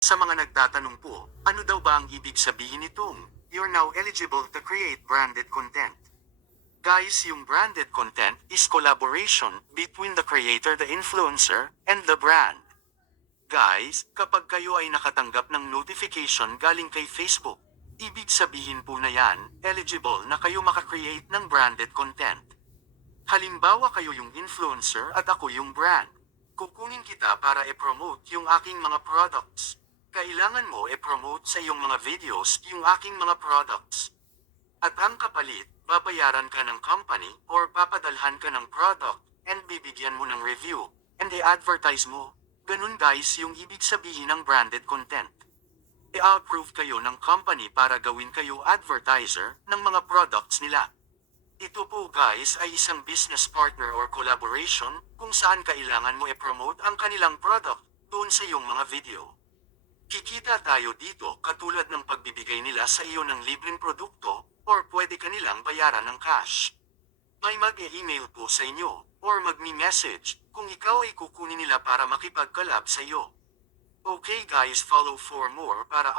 Sa mga nagtatanong po, ano daw ba ang ibig sabihin nitong, "You're now eligible to create branded content"? Guys, yung branded content is collaboration between the creator, the influencer, and the brand. Guys, kapag kayo ay nakatanggap ng notification galing kay Facebook, ibig sabihin po na yan, eligible na kayo makakreate ng branded content. Halimbawa kayo yung influencer at ako yung brand. Kukunin kita para i-promote yung aking mga products. Kailangan mo i-promote sa iyong mga videos yung aking mga products. At ang kapalit, babayaran ka ng company or papadalhan ka ng product and bibigyan mo ng review and i-advertise mo. Ganun guys yung ibig sabihin ng branded content. I-approve kayo ng company para gawin kayo advertiser ng mga products nila. Ito po guys ay isang business partner or collaboration kung saan kailangan mo i-promote ang kanilang product doon sa iyong mga video. Kikita tayo dito katulad ng pagbibigay nila sa iyo ng libreng produkto or pwede kanilang bayaran ng cash. May mag-e-email po sa inyo or magmi-message kung ikaw ay kukunin nila para makipag-collab sa iyo. Okay guys, follow for more para